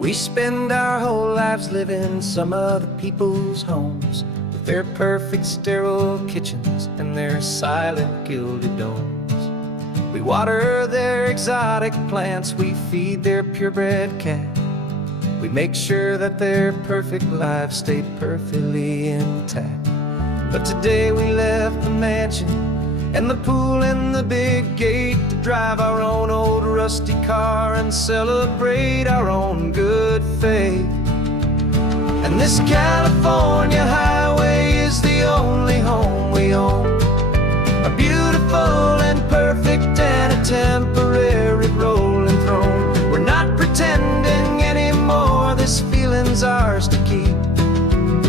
We spend our whole lives living in some other people's homes, with their perfect sterile kitchens and their silent gilded domes. We water their exotic plants, we feed their purebred cat. We make sure that their perfect lives stay perfectly intact. But today we left the mansion and the pool and the big gate to drive our own old rusty car and celebrate our own good faith. And this California highway is the only home we own, a beautiful and perfect and a temporary rolling throne. We're not pretending anymore, this feeling's ours to keep,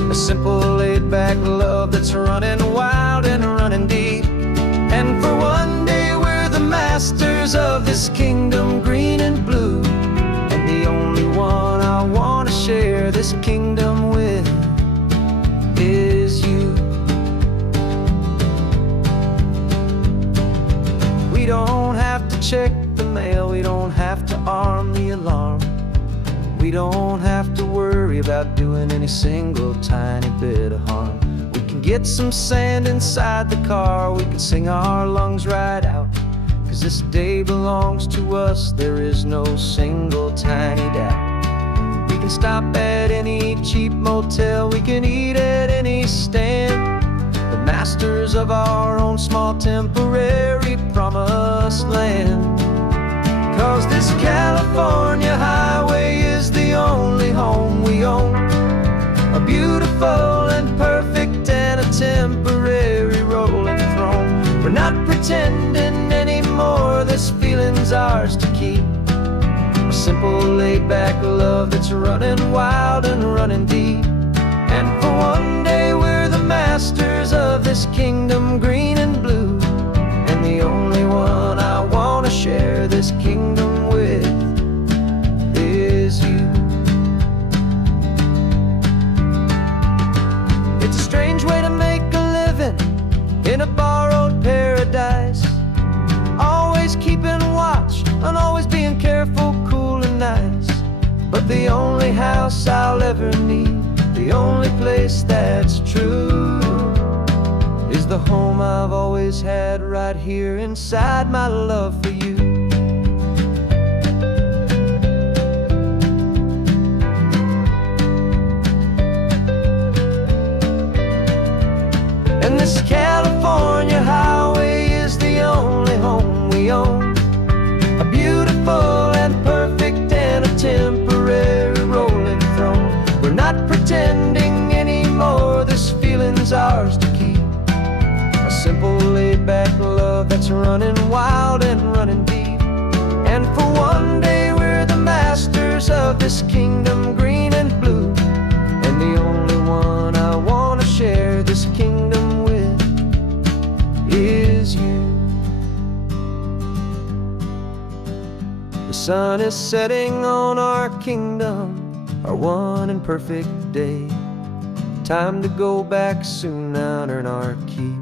a simple laid-back love that's running wild and running deep. And for one day we're the masters of this kingdom green and blue, and the only one I want to share this kingdom with is you. We don't have to check the mail, we don't have to arm the alarm, we don't have to worry about doing any single tiny bit of harm. We can get some sand inside the car, we can sing our lungs right out, 'cause this day belongs to us, there is no single tiny doubt. We can stop at any cheap motel, we can eat at any stand, the masters of our own small temporary promised land. 'Cause this California highway is the only home we own, a beautiful and perfect and a temporary rolling throne. We're not pretending anymore, this feeling's ours to keep, a simple laid-back love that's running wild and running deep. And for one day we're the masters of this kingdom green and blue, and the only one I want to share this kingdom with is you. It's a strange way to make a living in a borrowed paradise, always keeping watch and always being careful, cool and nice. But the only house I'll ever need, the only place that's true, is the home I've always had right here inside my love for you. And this California highway is the only home we own, a beautiful and perfect and a temporary rolling throne. We're not pretending anymore, this feeling's ours to keep, a simple laid-back love that's running wild and running deep. And for one day we're the masters of this kingdom green and blue, and the only one I want to share this kingdom with is you. The sun is setting on our kingdom, our one and perfect day. Time to go back soon now and earn our keep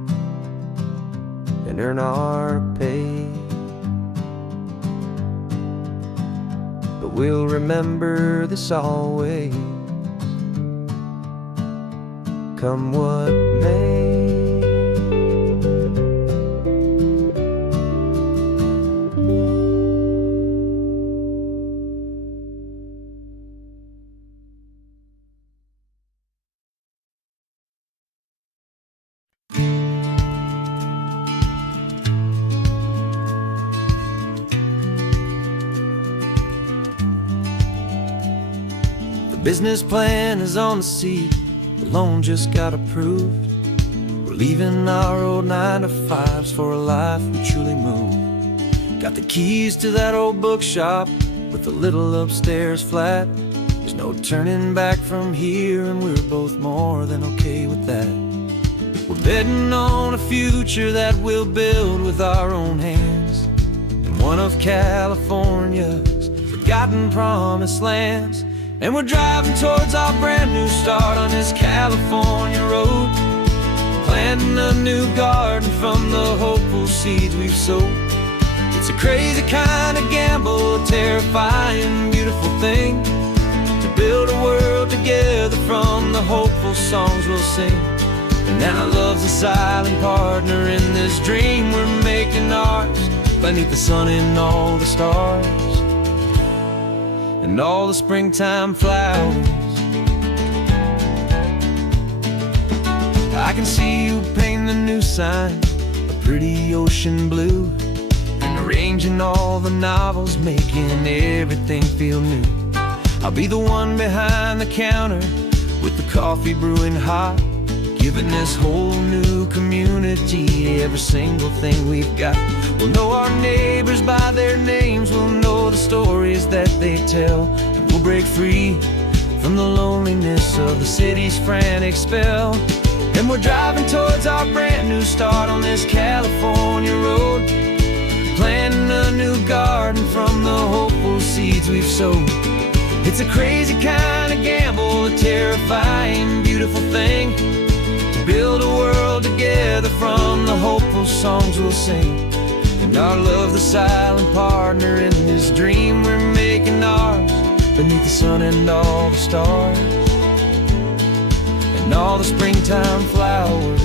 and earn our pay. But we'll remember this always, come what may. The business plan is on the seat, the loan just got approved. We're leaving our old 9-to-5s for a life we truly move. Got the keys to that old bookshop with a little upstairs flat. There's no turning back from here, and we're both more than okay with that. We're betting on a future that we'll build with our own hands, in one of California's forgotten promised lands. And we're driving towards our brand new start on this California road, planting a new garden from the hopeful seeds we've sowed. It's a crazy kind of gamble, a terrifying, beautiful thing, build a world together from the hopeful songs we'll sing. And now love's a silent partner in this dream we're making ours, beneath the sun and all the stars and all the springtime flowers. I can see you painting the new sign a pretty ocean blue, and arranging all the novels, making everything feel new. I'll be the one behind the counter with the coffee brewing hot, giving this whole new community every single thing we've got. We'll know our neighbors by their names, we'll know the stories that they tell, and we'll break free from the loneliness of the city's frantic spell. And we're driving towards our brand new start on this California road, planting a new garden from the hopeful seeds we've sowed. It's a crazy kind of gamble, a terrifying, beautiful thing, to build a world together from the hopeful songs we'll sing. And our love, the silent partner in this dream we're making ours, beneath the sun and all the stars and all the springtime flowers.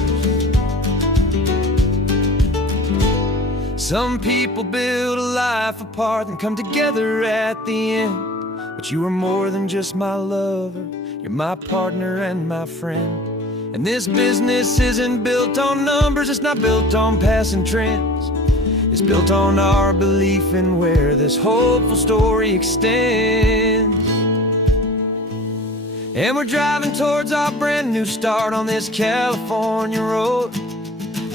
Some people build a life apart and come together at the end, but you are more than just my lover, you're my partner and my friend. And this business isn't built on numbers, it's not built on passing trends, it's built on our belief in where this hopeful story extends. And we're driving towards our brand new start on this California road,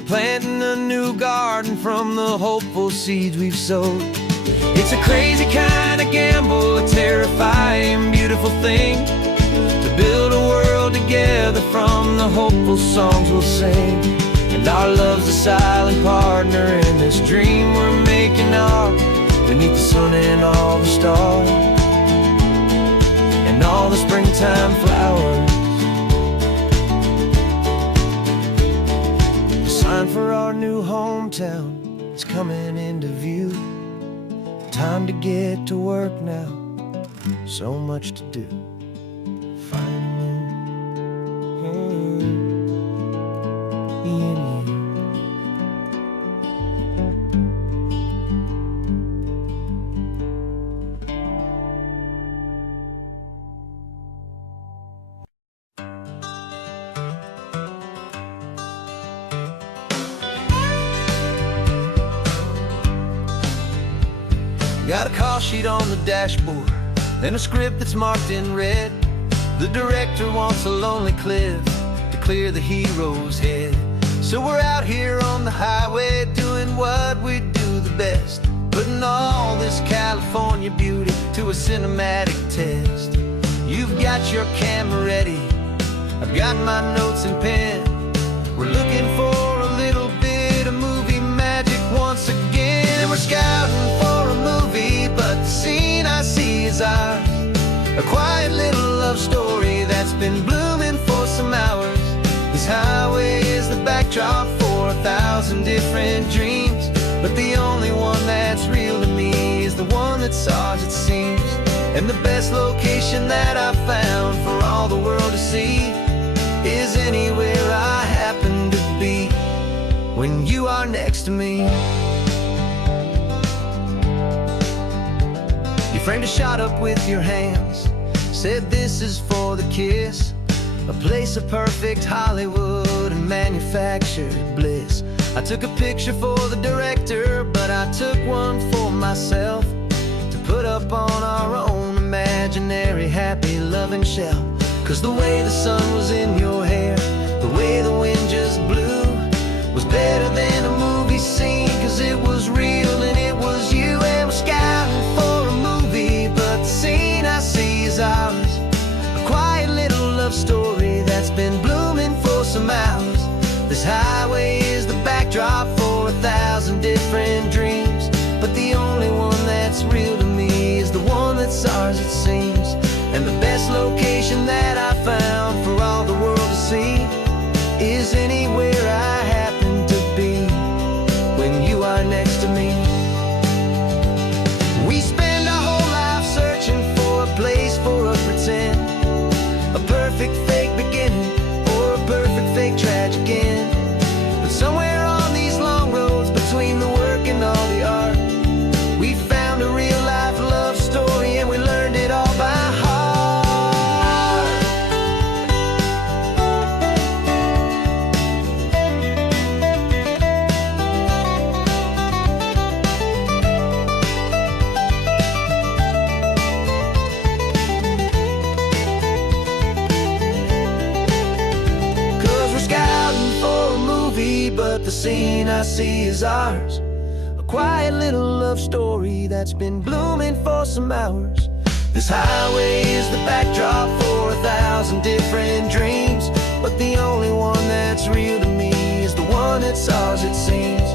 planting a new garden from the hopeful seeds we've sowed. It's a crazy kind of gamble, a terrifying, beautiful thing, to build a world together from the hopeful songs we'll sing. And our love's a silent partner in this dream we're making ours, beneath the sun and all the stars and all the springtime flowers. The sign for our new hometown is coming into view. Time to get to work now, so much to do. Finding in you. Got a call sheet on the dashboard and a script that's marked in red. The director wants a lonely cliff to clear the hero's head. So we're out here on the highway doing what we do the best, putting all this California beauty to a cinematic test. You've got your camera ready, I've got my notes and pen. We're looking for a little bit of movie magic once again. And we're scouting for a movie, but the scene I see is ours, a quiet little love story that's been blooming for some hours. This highway is the backdrop for 1,000 different dreams, but the only one that's real to me is the one that's ours, it seems. And the best location that I've found for all the world to see is anywhere I happen to be when you are next to me. You framed a shot up with your hands, said this is for the kiss, a place of perfect Hollywood and manufactured bliss. I took a picture for the director, but I took one for myself to put up on our own imaginary happy loving shelf. Cause the way the sun was in your hair, the way the wind just blew, was better than a movie scene, cause it was real and it was you. And we're scouting for a movie, but the scene I see is ours, a quiet little love story that's been blooming for some hours. This highway is the backdrop for 1,000 different dreams, but the only one that's real to me is the one that's ours, it seems. And the best location that I found for all the world to see is anywhere I happen to be scene I see is ours. A quiet little love story that's been blooming for some hours. This highway is the backdrop for 1,000 different dreams, but the only one that's real to me is the one that's ours, it seems.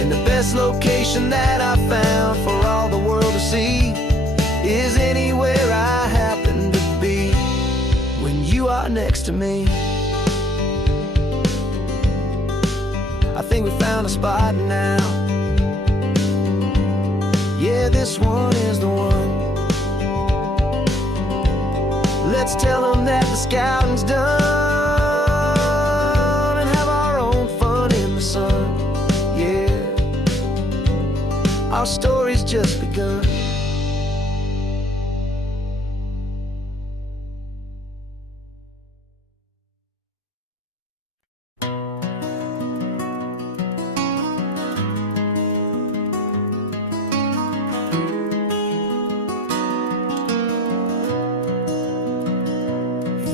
And the best location that I've found for all the world to see is anywhere I happen to be when you are next to me. I think we found a spot now. Yeah, this one is the one. Let's tell them that the scouting's done and have our own fun in the sun. Yeah, our story's just begun.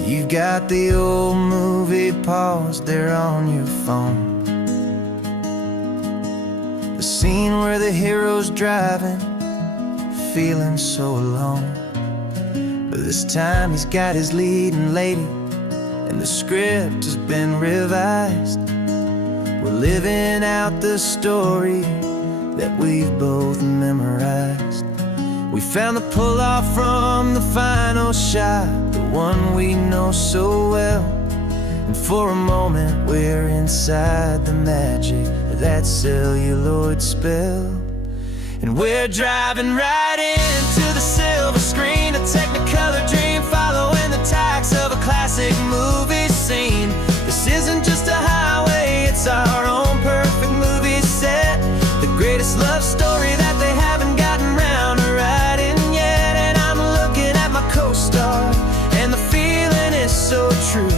You've got the old movie paused there on your phone, the scene where the hero's driving, feeling so alone. But this time he's got his leading lady, and the script has been revised. We're living out the story that we've both memorized. We found the pull-off from the final shot, the one we know so well. And for a moment we're inside the magic of that celluloid spell. And we're driving right into the silver screen, a technicolor dream following the tacks of a classic movie scene. This isn't just a highway, it's our own perfect movie set, the greatest love story that they haven't gotten round to writing yet. And I'm looking at my co-star, and the feeling is so true.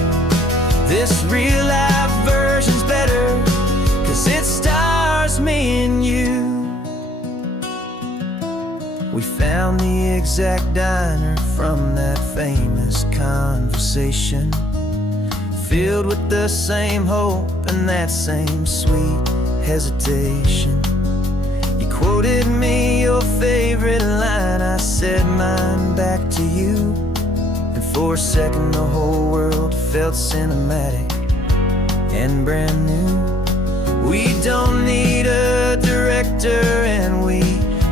This real life version's better, 'cause it stars me and you. We found the exact diner from that famous conversation, filled with the same hope and that same sweet hesitation. You quoted me your favorite line, I said mine back to you. And for a second the whole world felt cinematic and brand new. We don't need a director and we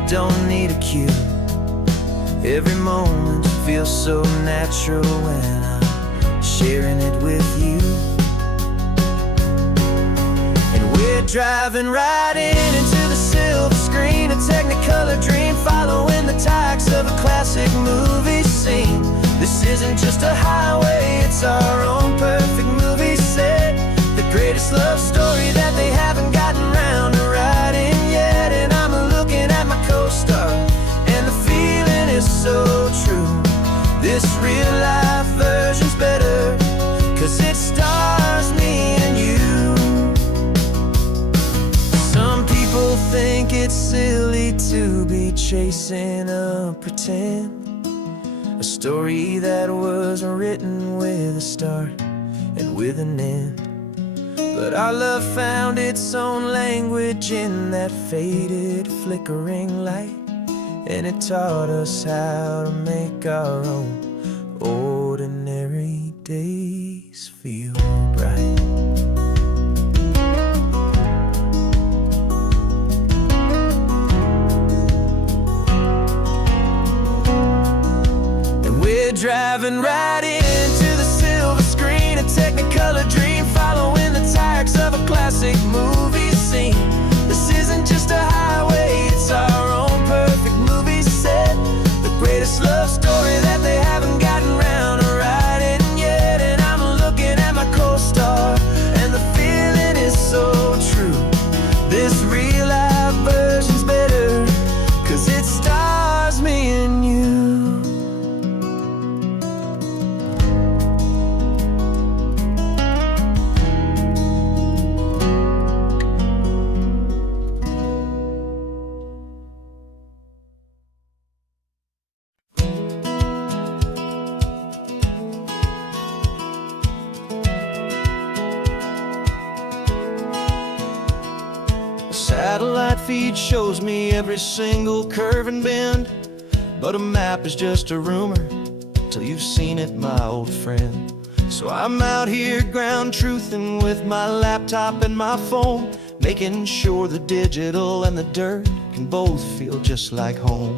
don't need a cue. Every moment feels so natural when I'm sharing it with you. And we're driving right into the silver screen, a technicolor dream following the tacks of a classic movie scene. This isn't just a highway, it's our own perfect movie set, the greatest love story that they haven't gotten round to writing yet. And I'm looking at my co-star, and the feeling is so true. This real life version's better, 'cause it stars me and you. Some people think it's silly to be chasing a pretend, a story that was written with a start and with an end. But our love found its own language in that faded, flickering light, and it taught us how to make our own ordinary days feel bright. And we're driving right into the silver screen, a technicolor dream following the tacks of a classic movie scene. This isn't just a highway, it's our own perfect movie set, the greatest love story that they haven't gotten round to writing yet. And I'm looking at my co-star, and the feeling is so true. This real life version's better, 'cause it stars me and you. feed shows me every single curve and bend, but a map is just a rumor till you've seen it, my old friend. So I'm out here ground truthing with my laptop and my phone, making sure the digital and the dirt can both feel just like home.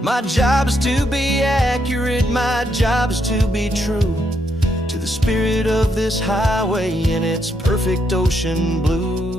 My job is to be accurate, my job is to be true to the spirit of this highway in its perfect ocean blue.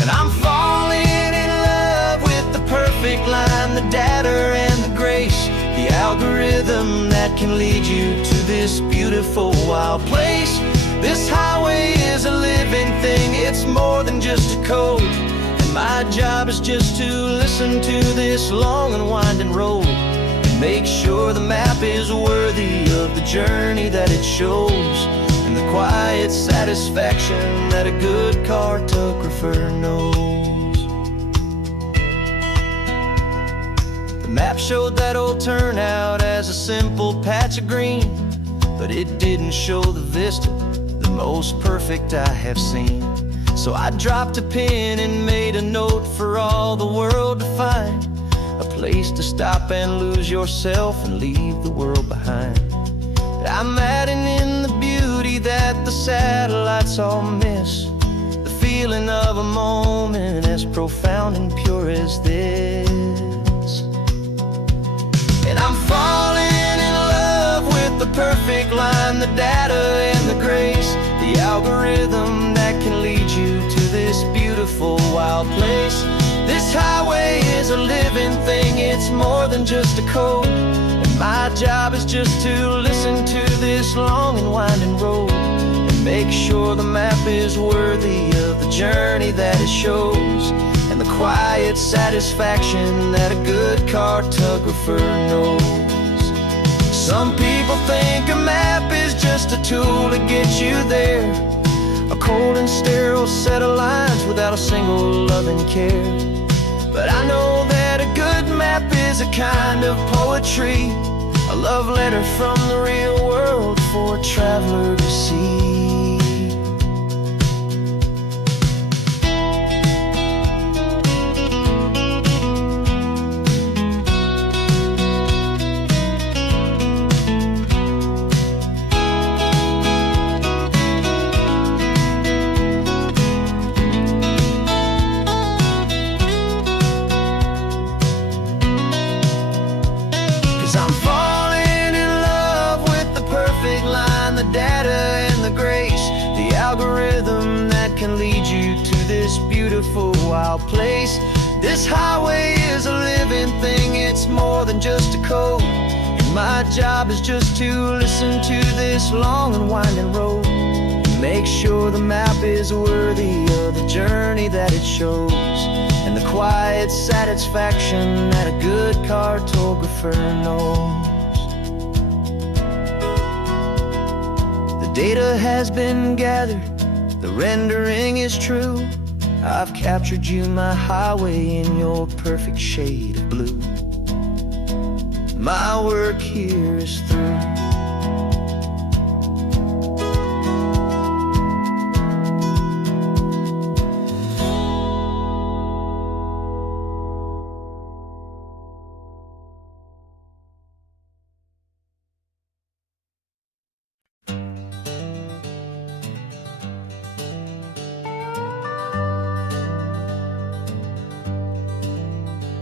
And I'm falling in love with the perfect line, the data and the grace, the algorithm that can lead you to this beautiful wild place. This highway is a living thing, it's more than just a code. And my job is just to listen to this long and winding road and make sure the map is worthy of the journey that it shows, and the quiet satisfaction that a good cartographer knows. The map showed that old turnout as a simple patch of green, but it didn't show the vista, the most perfect I have seen. So I dropped a pin and made a note for all the world to find, a place to stop and lose yourself and leave the world behind. I'm adding in the beauty that the satellites all miss, the feeling of a moment as profound and pure as this. And I'm falling in love with the perfect line, the data and the grace, the algorithm that can lead you to this beautiful wild place. This highway is a living thing, it's more than just a code. And my job is just to listen to this long and winding road and make sure the map is worthy of the journey that it shows, and the quiet satisfaction that a good cartographer knows. Some people think a map is just a tool to get you there, a cold and sterile set of lines without a single loving care. But I know that a good map is a kind of poetry, a love letter from the real world for a traveler to see. 'Cause I'm falling in love with the perfect line, the data and the grace, the algorithm that can lead you to this beautiful wild place. This highway is a living thing, it's more than just a code. And my job is just to listen to this long and winding road and make sure the map is worthy of the journey that it shows, and the quiet satisfaction that a good cartographer knows. The data has been gathered, the rendering is true. I've captured you, my highway, in your perfect shade of blue. My work here is through.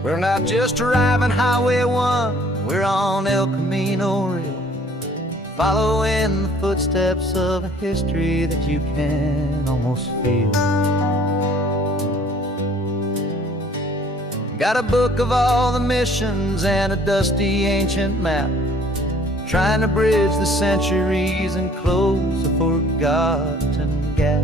We're not just driving Highway 1, we're on El Camino Real, following the footsteps of a history that you can almost feel. Got a book of all the missions and a dusty ancient map, trying to bridge the centuries and close a forgotten gap.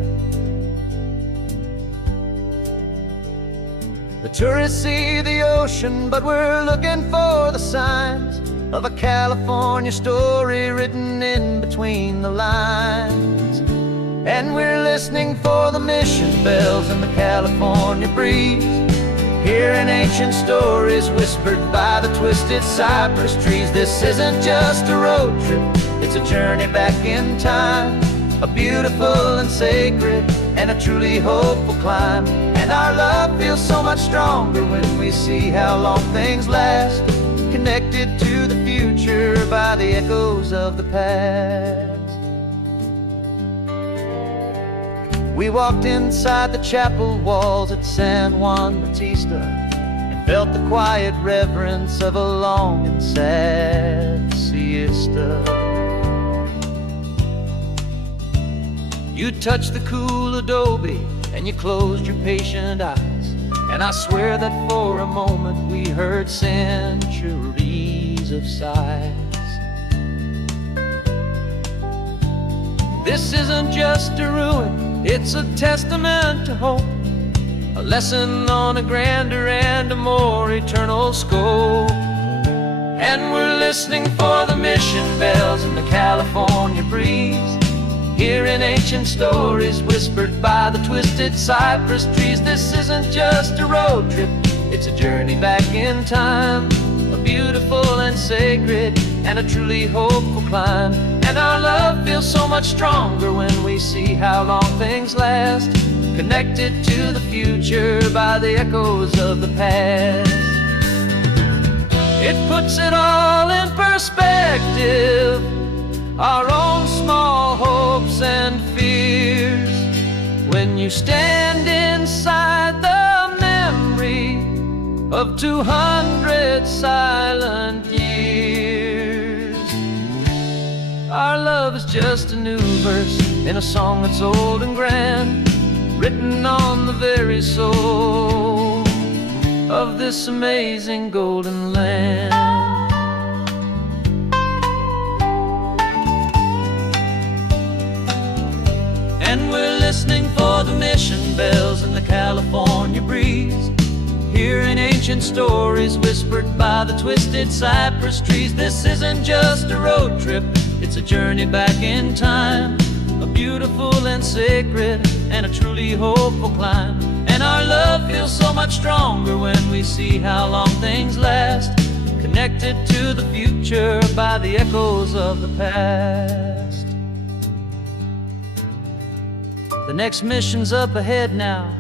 The tourists see the ocean, but we're looking for the signs of a California story written in between the lines. And we're listening for the mission bells in the California breeze, hearing ancient stories whispered by the twisted cypress trees. This isn't just a road trip, it's a journey back in time, a beautiful and sacred and a truly hopeful climb. And our love feels so much stronger when we see how long things last, connected to the future by the echoes of the past. We walked inside the chapel walls at San Juan Bautista and felt the quiet reverence of a long and sad siesta. You touched the cool adobe and you closed your patient eyes, and I swear that for a moment we heard centuries of sighs. This isn't just a ruin, it's a testament to hope, a lesson on a grander and a more eternal scope. And we're listening for the mission bells in the California breeze, hearing ancient stories whispered by the twisted cypress trees. This isn't just a road trip, it's a journey back in time, a beautiful and sacred and a truly hopeful climb. And our love feels so much stronger when we see how long things last, connected to the future by the echoes of the past. It puts it all in perspective, our own small hopes and fears, when you stand inside the memory of 200 silent years. Our love is just a new verse in a song that's old and grand, written on the very soul of this amazing golden land. And we're listening for the mission bells in the California breeze, hearing ancient stories whispered by the twisted cypress trees. This isn't just a road trip, it's a journey back in time, a beautiful and sacred and a truly hopeful climb. And our love feels so much stronger when we see how long things last, connected to the future by the echoes of the past. The next mission's up ahead now,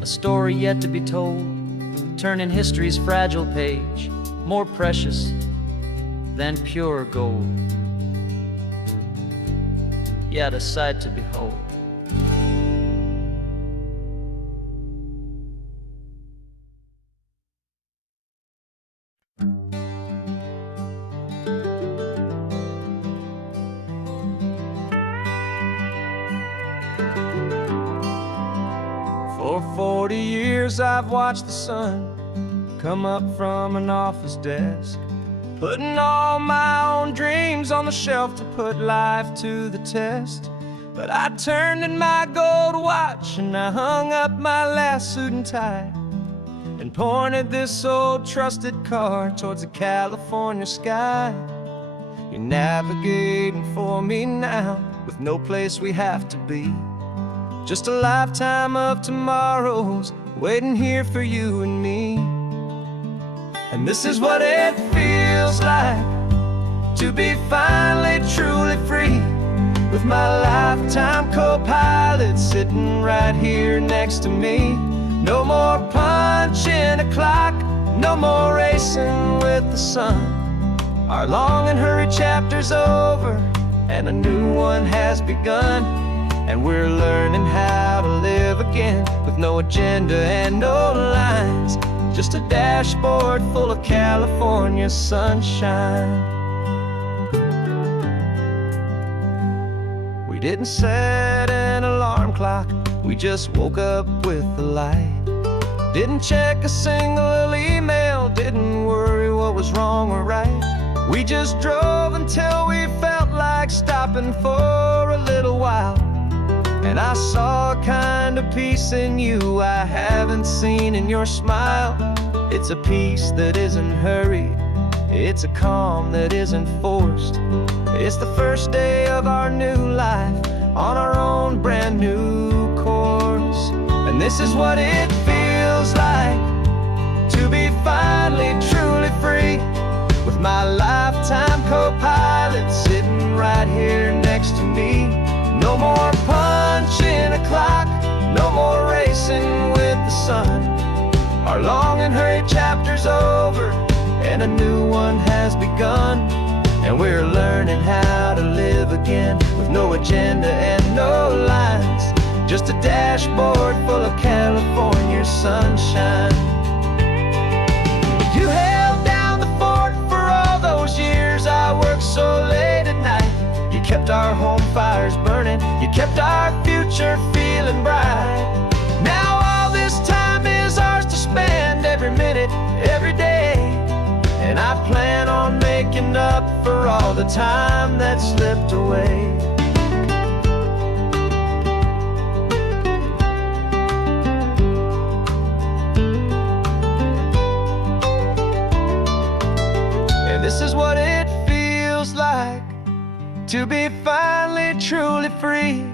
a story yet to be told, turning history's fragile page more precious than pure gold. Yet a sight to behold. For 40 years I've watched the sun come up from an office desk, putting all my own dreams on the shelf to put life to the test. But I turned in my gold watch and I hung up my last suit and tie, and pointed this old trusted car towards the California sky. You're navigating for me now, with no place we have to be, just a lifetime of tomorrows waiting here for you and me. And this is what it feels like to be finally truly free, with my lifetime co-pilot sitting right here next to me. No more punching a clock, no more racing with the sun. Our long and hurried chapter's over and a new one has begun. And we're learning how to live again, with no agenda and no lines, just a dashboard full of California sunshine. We didn't set an alarm clock, we just woke up with the light. Didn't check a single email, didn't worry what was wrong or right. We just drove until we felt like stopping for a little while. And I saw a kind of peace in you I haven't seen in your smile. It's a peace that isn't hurried, it's a calm that isn't forced. It's the first day of our new life on our own brand new course. And this is what it feels like to be finally truly free, with my lifetime co-pilot sitting right here next to me. No more punching a clock, no more racing with the sun. Our long and hurried chapter's over, and a new one has begun. And we're learning how to live again, with no agenda and no lines, just a dashboard full of California sunshine. You held down the fort for all those years I worked so late at night. You kept our home fires burning, you kept our future feeling bright. Now all this time is ours to spend, every minute, every day. And I plan on making up for all the time that slipped away. And this is what it feels like to be finally truly free,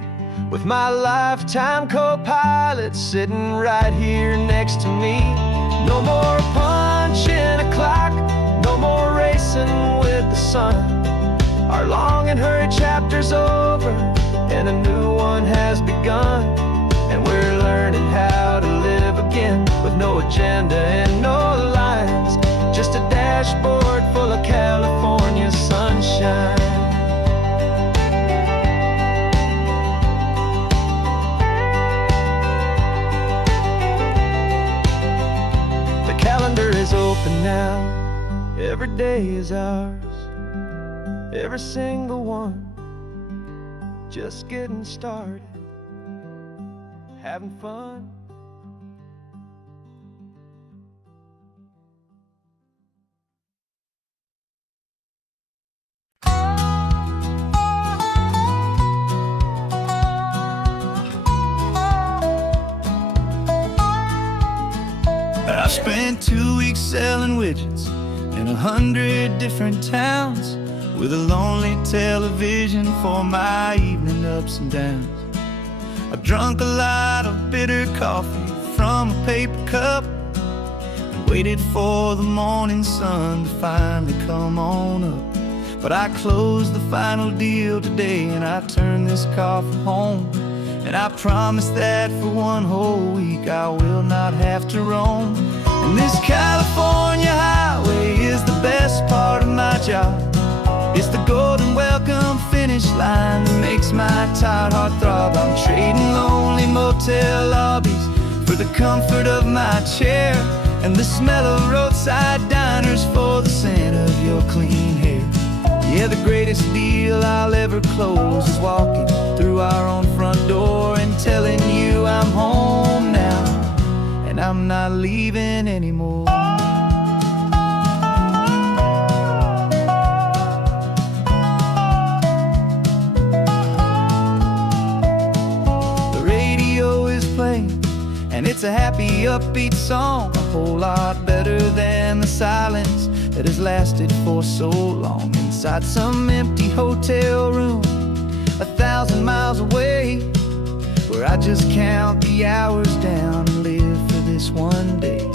with my lifetime co-pilot sitting right here next to me. No more punching a clock, no more racing with the sun. Our long and hurried chapter's over, and a new one has begun. And we're learning how to live again, with no agenda and no lines, just a dashboard full of California sunshine. Is open now, every day is ours, every single one, just getting started, having fun. I spent 2 weeks selling widgets in 100 different towns, with a lonely television for my evening ups and downs. I drunk a lot of bitter coffee from a paper cup, and waited for the morning sun to finally come on up. But I closed the final deal today, and I turned this coffee home. And I promise that for one whole week I will not have to roam. And this California highway is the best part of my job. It's the golden welcome finish line that makes my tired heart throb. I'm trading lonely motel lobbies for the comfort of my chair, and the smell of roadside diners for the scent of your clean hair. Yeah, the greatest deal I'll ever close is walking through our own front door and telling you I'm home now, and I'm not leaving anymore. The radio is playing, and it's a happy, upbeat song, a whole lot better than the silence that has lasted for so long. Inside some empty hotel room 1,000 miles away, where I just count the hours down and live for this one day.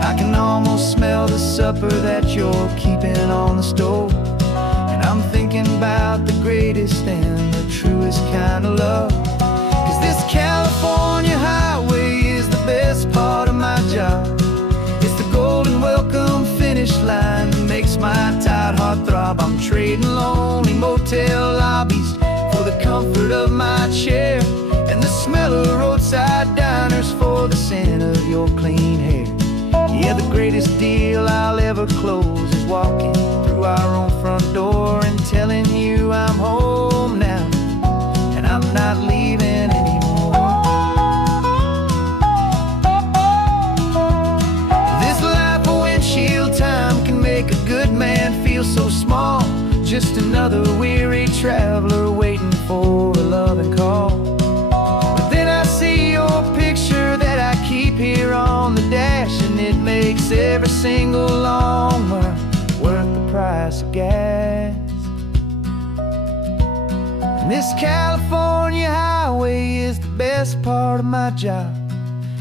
I can almost smell the supper that you're keeping on the stove, and I'm thinking about the greatest and the truest kind of love. 'Cause this California highway is the best part of my job. It's the golden welcome finish line that makes my tired heart throb. I'm trading lonely motel lobbies for the comfort of my chair, and the smell of roadside diners for the scent of your clean hair. Yeah, the greatest deal I'll ever close is walking through our own front door and telling you I'm home now, and I'm not leaving anymore. This life of windshield time can make a good man feel so small, just another weary traveler waiting for a loving call. But then I see your picture that I keep here on the dash, and it makes every single long mile worth the price of gas. And this California highway is the best part of my job.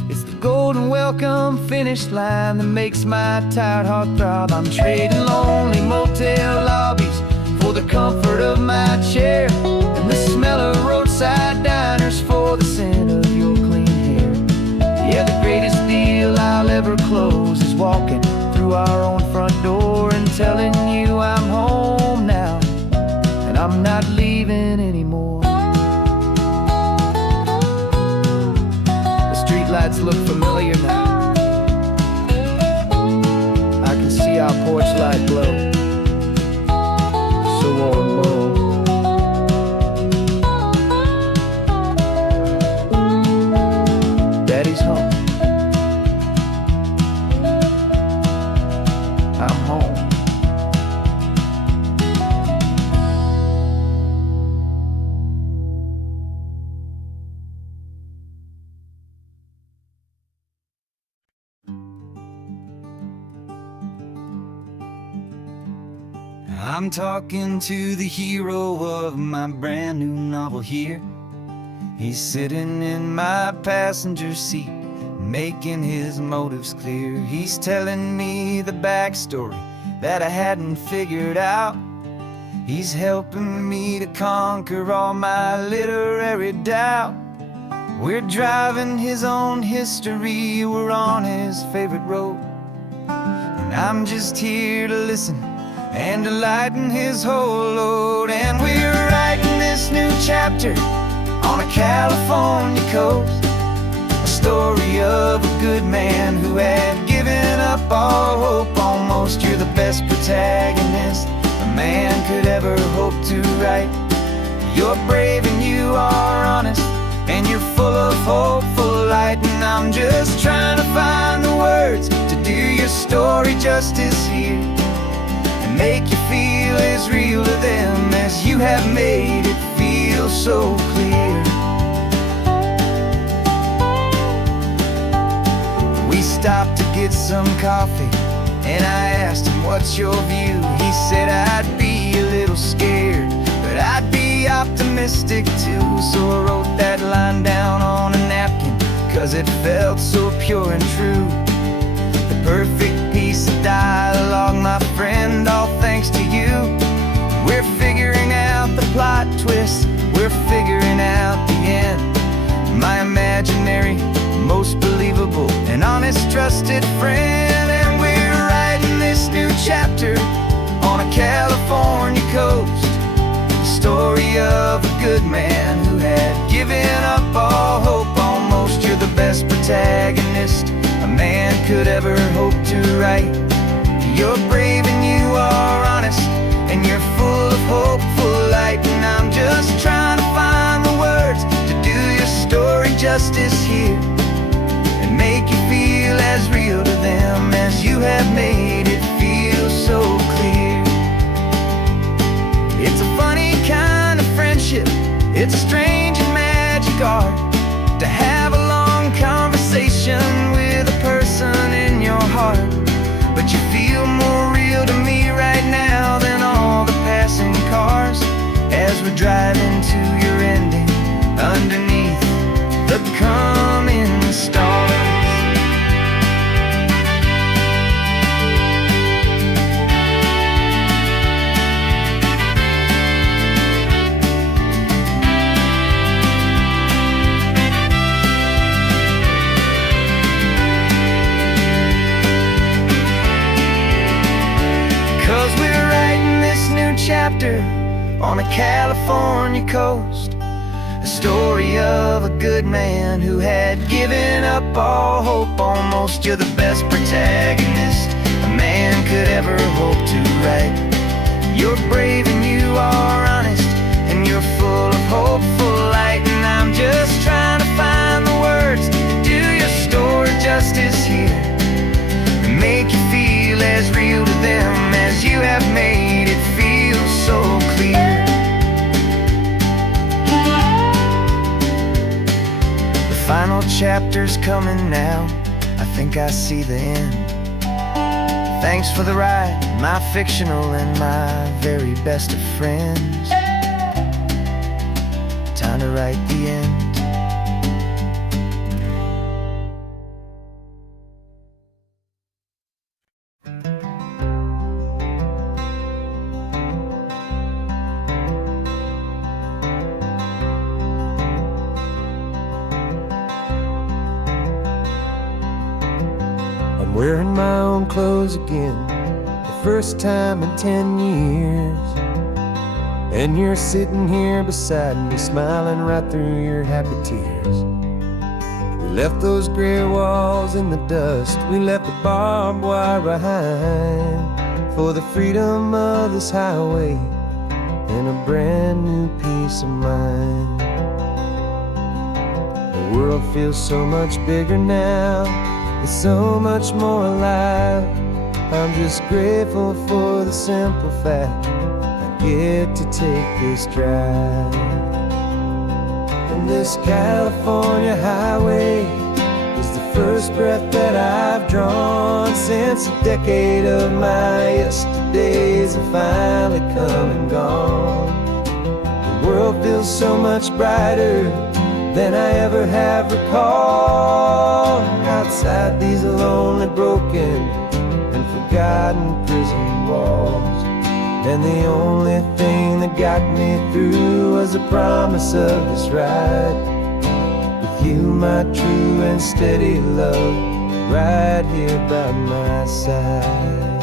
It's the golden welcome finish line that makes my tired heart throb. I'm trading lonely motel lobbies for the comfort of my chair, and the smell of roadside diners for the scent of your clean hair. Yeah, the greatest deal I'll ever close is walking through our own front door and telling you I'm home now, and I'm not leaving anymore. The streetlights look familiar now. I can see our porch light glow, so warm, low. Daddy's home. I'm home. I'm talking to the hero of my brand new novel here. He's sitting in my passenger seat, making his motives clear. He's telling me the backstory that I hadn't figured out. He's helping me to conquer all my literary doubt. We're driving his own history, we're on his favorite road, and I'm just here to listen and to lighten his whole load. And we're writing this new chapter on a California coast, a story of a good man who had given up all hope almost. You're the best protagonist a man could ever hope to write. You're brave and you are honest, and you're full of hopeful light. And I'm just trying to find the words to do your story justice here, and make you feel as real to them as you have made it feel so clear. We stopped to get some coffee, and I asked him, what's your view? He said, I'd be a little scared, but I'd be optimistic too. So I wrote that line down on a napkin, 'cause it felt so pure and true. The perfect piece of dialogue, my friend, all thanks to you. We're figuring out the plot twist, we're figuring out the end. My imaginary, most believable and honest trusted friend. And we're writing this new chapter on a California coast, the story of a good man who had given up all hope almost. You're the best protagonist a man could ever hope to write. You're brave and you are honest, and you're full of hopeful light. And I'm just trying to find the words to do your story justice here, and make you feel as real to them as you have made it feel so clear. It's a funny kind of friendship, it's a strange and magic art to have a long conversation with a person in your heart. But you feel more real to me right now than all the passing cars, as we're driving to your ending underneath the coming stars. 'Cause we're writing this new chapter on a California coast, a story of a good man who had given up all hope almost. You're the best protagonist a man could ever hope to write. You're brave and you are honest, and you're full of hopeful light. And I'm just trying to find the words to do your story justice here, and make you feel as real to them as you have made it feel so clear. The final chapter's coming now, I think I see the end. Thanks for the ride, my fictional and my very best of friends. Time to write the end. I'm wearing my own clothes again, the first time in 10 years. And you're sitting here beside me, smiling right through your happy tears. We left those gray walls in the dust, we left the barbed wire behind, for the freedom of this highway and a brand new peace of mind. The world feels so much bigger now, it's so much more alive. I'm just grateful for the simple fact I get to take this drive. And this California highway is the first breath that I've drawn since a decade of my yesterdays have finally come and gone. The world feels so much brighter than I ever have recalled. Outside these lonely, broken, and forgotten prison walls, and the only thing that got me through was the promise of this ride with you, my true and steady love, right here by my side.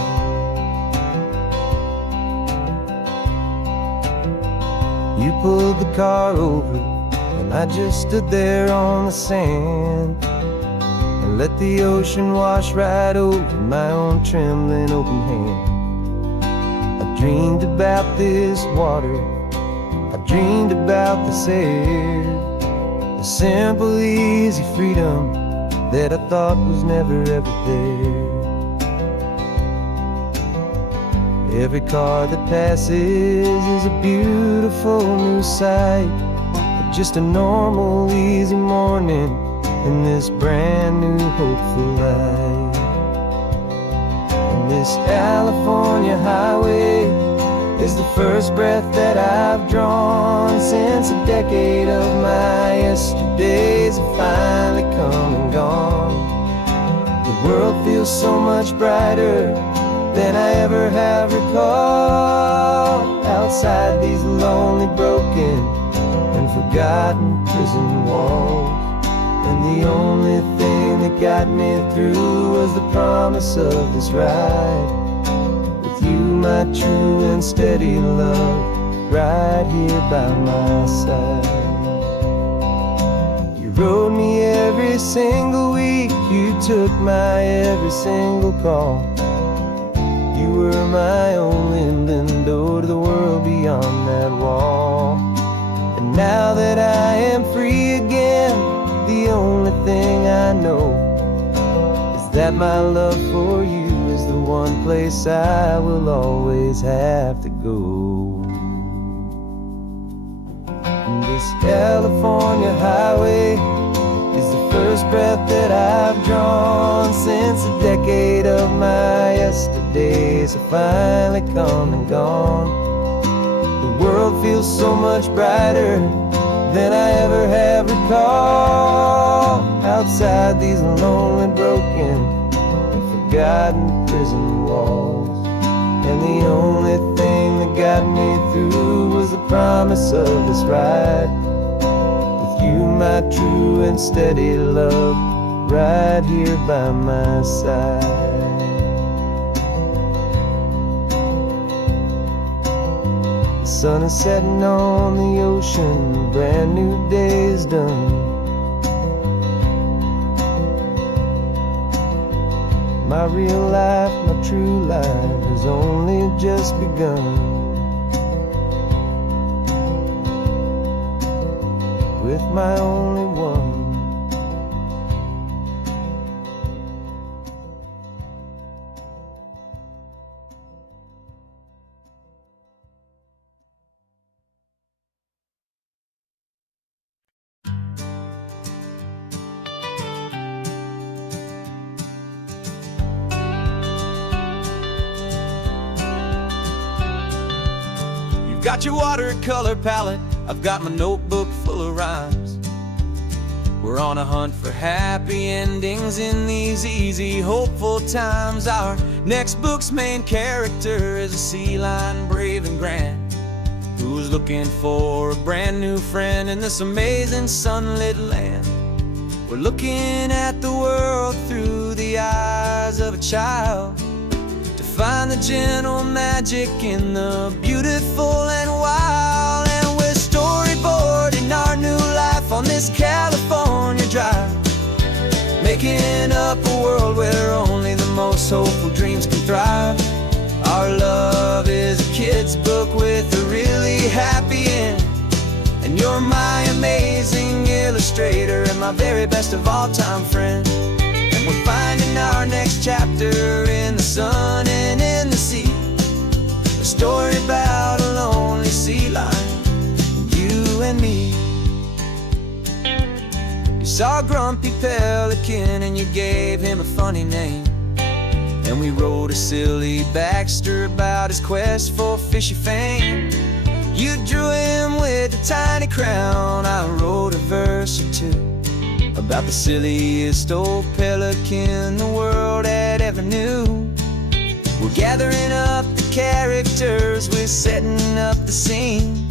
You pulled the car over and I just stood there on the sand and let the ocean wash right over my own trembling open hand. I dreamed about this water, I dreamed about this air, the simple easy freedom that I thought was never ever there. Every car that passes is a beautiful new sight, just a normal, easy morning in this brand new, hopeful life. And this California highway is the first breath that I've drawn since a decade of my yesterdays have finally come and gone. The world feels so much brighter than I ever have recalled. Outside these lonely, broken, and forgotten prison walls, and the only thing that got me through was the promise of this ride with you, my true and steady love, right here by my side. You rode me every single week, you took my every single call. You were my only window to the world beyond that wall. And now that I am free again, the only thing I know is that my love for you is the one place I will always have to go. And this California highway is the first breath that I've drawn since a decade of my yesterdays have finally come and gone. The world feels so much brighter than I ever have recalled. Outside these lonely, broken, and forgotten prison walls, and the only thing that got me through was the promise of this ride with you, my true and steady love, right here by my side. The sun is setting on the ocean, a brand new day is done. My real life, my true life has only just begun. With my only one. You've got your watercolor palette, I've got my notebook full of rhymes. We're on a hunt for happy endings in these easy, hopeful times. Our next book's main character is a sea lion, brave and grand, who's looking for a brand new friend in this amazing sunlit land. We're looking at the world through the the eyes of a child, to find the gentle magic in the beautiful and wild. And we're storyboarding our new life on this California drive, making up a world where only the most hopeful dreams can thrive. Our love is a kid's book with a really happy end, and you're my amazing illustrator and my very best of all time friend. And we're finding our next chapter in the sun and in the sea, a story about a lonely sea lion, you and me. You saw a grumpy pelican and you gave him a funny name, and we wrote a silly Baxter about his quest for fishy fame. You drew him with a tiny crown, I wrote a verse or two about the silliest old pelican the world had ever knew. We're gathering up the characters, we're setting up the scene,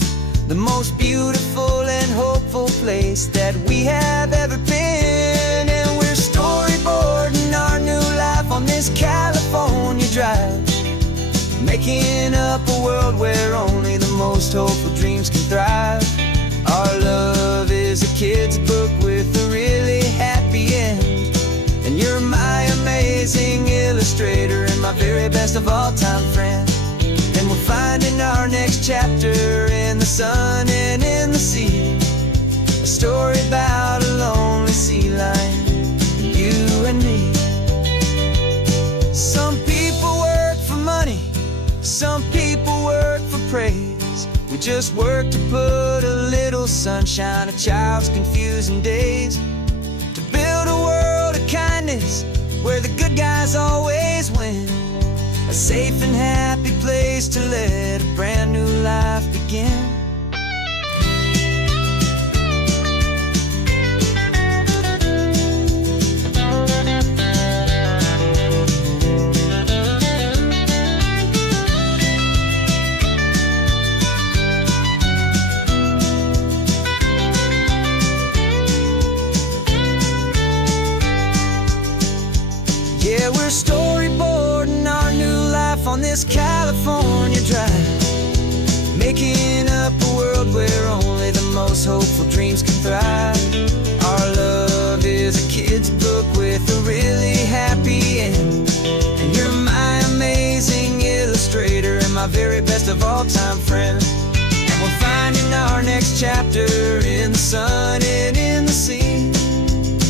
the most beautiful and hopeful place that we have ever been. And we're storyboarding our new life on this California drive, making up a world where only the most hopeful dreams can thrive. Our love is a kid's book with a really happy end, and you're my amazing illustrator and my very best of all time friend. And we're finding our next chapter in the sun and in the sea, a story about a lonely sea lion, you and me. Some people work for money, some people work for praise. We just work to put a little sunshine in a child's confusing days, to build a world of kindness where the good guys always win, a safe and happy place to let a brand new life begin. Yeah, we're storyboarding our new life on this California drive, making up a world where only the most hopeful dreams can thrive. Our love is a kid's book with a really happy end, and you're my amazing illustrator and my very best of all time friend. And we're finding our next chapter in the sun and in the sea,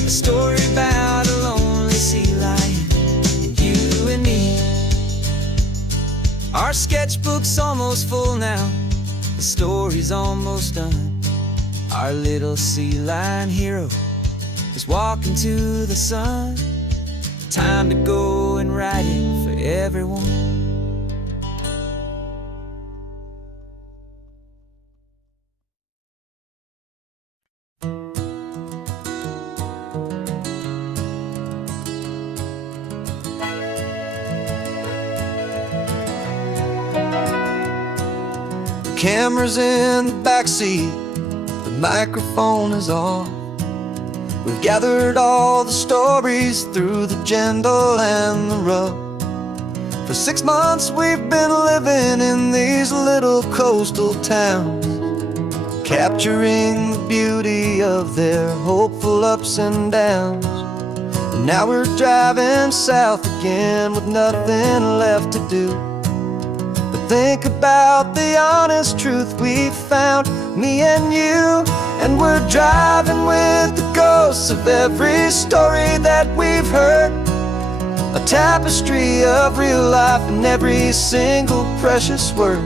a story about a lonely sea lion, you and me. Our sketchbook's almost full now, the story's almost done. Our little sea lion hero is walking to the sun. Time to go and write it for everyone. Camera's in the backseat, the microphone is on. We've gathered all the stories through the gentle and the rough. For 6 months we've been living in these little coastal towns, capturing the beauty of their hopeful ups and downs. And now we're driving south again with nothing left to do. Think about the honest truth we found, me and you. And we're driving with the ghosts of every story that we've heard, a tapestry of real life in every single precious word.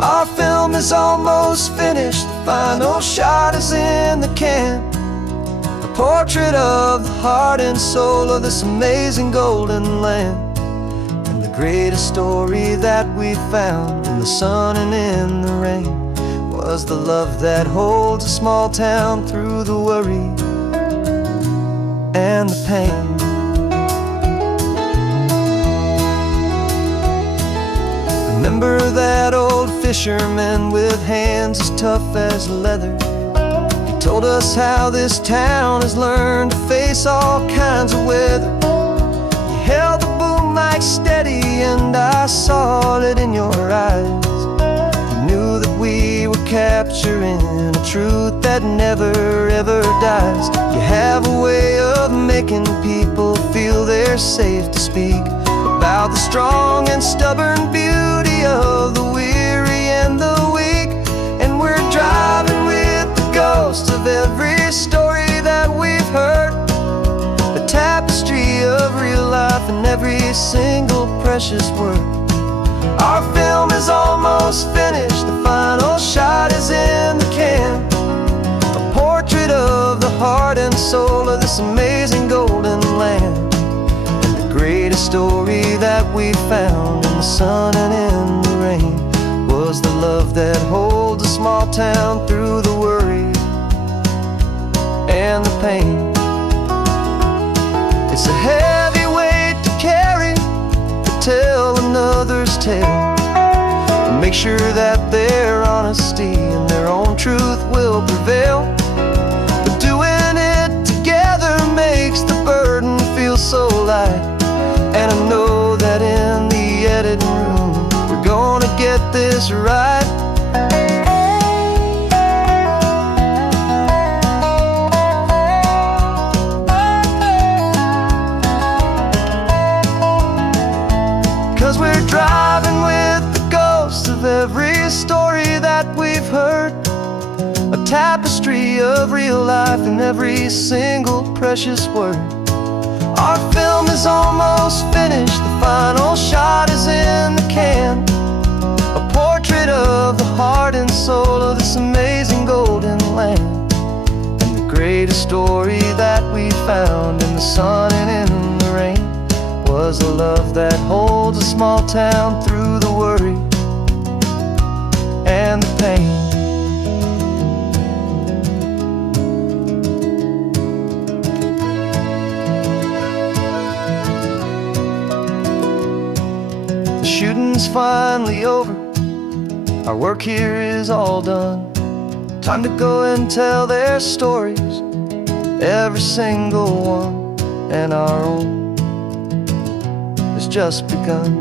Our film is almost finished, the final shot is in the can, a portrait of the heart and soul of this amazing golden land. The greatest story that we found in the sun and in the rain was the love that holds a small town through the worry and the pain. Remember that old fisherman with hands as tough as leather? He told us how this town has learned to face all kinds of weather. held the boom mic steady, and I saw it in your eyes. You knew that we were capturing a truth that never ever dies. You have a way of making people feel they're safe to speak about the strong and stubborn beauty of the weary and the weak. And we're driving with the ghosts of every story that we've heard, the tapestry of real life and every single precious word. Our film is almost finished, the final shot is in the can, a portrait of the heart and soul of this amazing golden land. And the greatest story that we found in the sun and in the rain was the love that holds a small town through the worry and the pain. It's a heavy weight to carry, to tell another's tale, and make sure that their honesty and their own truth will prevail. But doing it together makes the burden feel so light. And I know that in the editing room we're gonna get this right. 'Cause we're driving with the ghosts of every story that we've heard, a tapestry of real life and every single precious word. Our film is almost finished, the final shot is in the can, a portrait of the heart and soul of this amazing golden land. And the greatest story that we found in the sun and in the rain was a love that holds a small town through the worry and the pain. The shooting's finally over, our work here is all done. Time to go and tell their stories, every single one, and our own has just begun.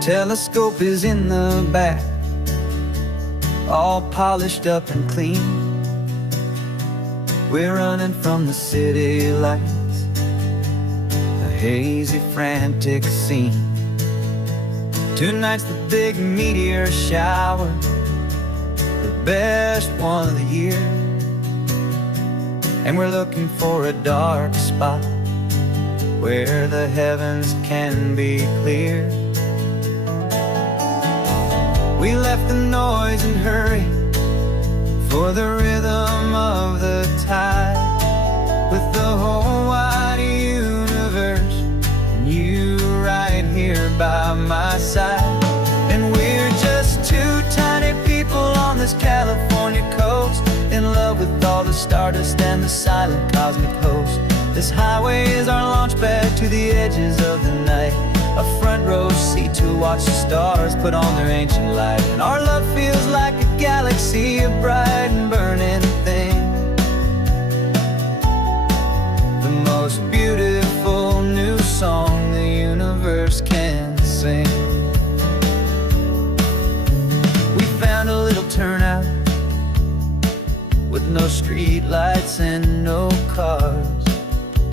Telescope is in the back, all polished up and clean. We're running from the city lights, a hazy, frantic scene. Tonight's the big meteor shower, the best one of the year. And we're looking for a dark spot where the heavens can be clear. We left the noise and hurry for the rhythm of the tide, with the whole wide universe and you right here by my side. And we're just two tiny people on this California coast, in love with all the stardust and the silent cosmic host. This highway is our launch pad to the edges of the night, a front row seat to watch the stars put on their ancient light. And our love feels like a galaxy, a bright and burning thing, the most beautiful new song the universe can sing. We found a little turnout with no street lights and no cars,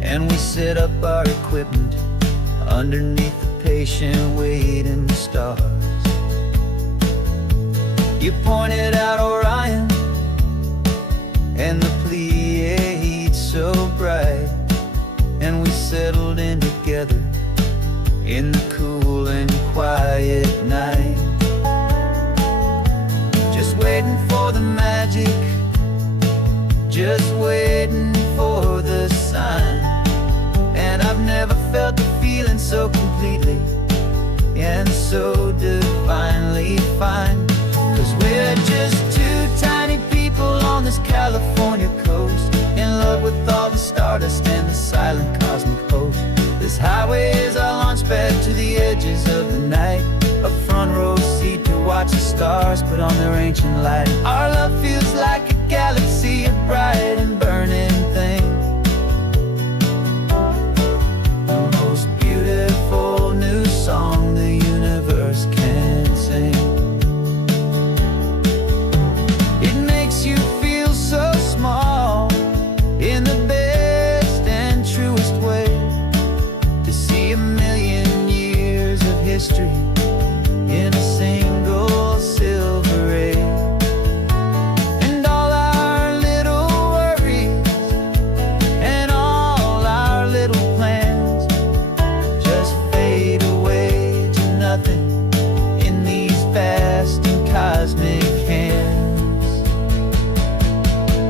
and we set up our equipment underneath the patient waiting stars. You pointed out Orion and the Pleiades so bright, and we settled in together in the cool and quiet night, just waiting for the magic, just waiting for the sign. And I've never felt the feeling so completely and so divinely fine, 'cause we're just two tiny people on this silent cosmic host. This highway is our launch pad to the edges of the night, a front row seat to watch the stars put on their ancient light. Our love feels like a galaxy of bright and burning things, the most beautiful new song the universe can sing. It makes you feel so small in the best and truest way, to see 1,000,000 years of history in a single silver ray. And all our little worries and all our little plans just fade away to nothing in these vast and cosmic hands.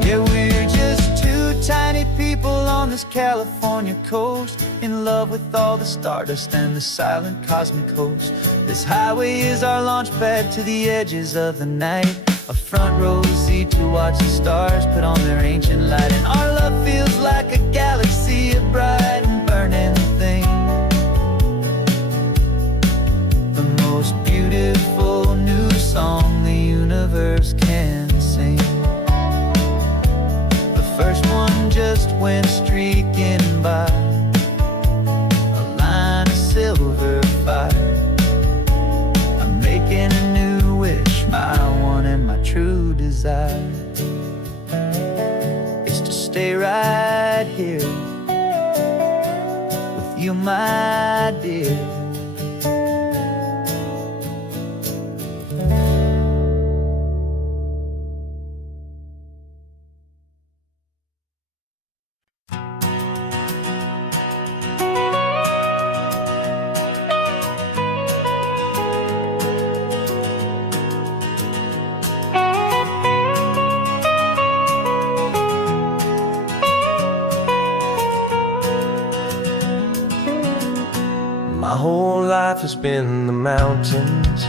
Yeah, we're just two tiny people on this California coast, in love with all the stardust and the silent cosmic host. This highway is our launch pad to the edges of the night, a front row seat to watch the stars put on their ancient light. And our love feels like a galaxy of bright and burning things, the most beautiful new song the universe can sing. The first one just went streaking by, a line of silver fire. I'm making a new wish, my one and my true desire is to stay right here with you, my dear. My whole life has been the mountains,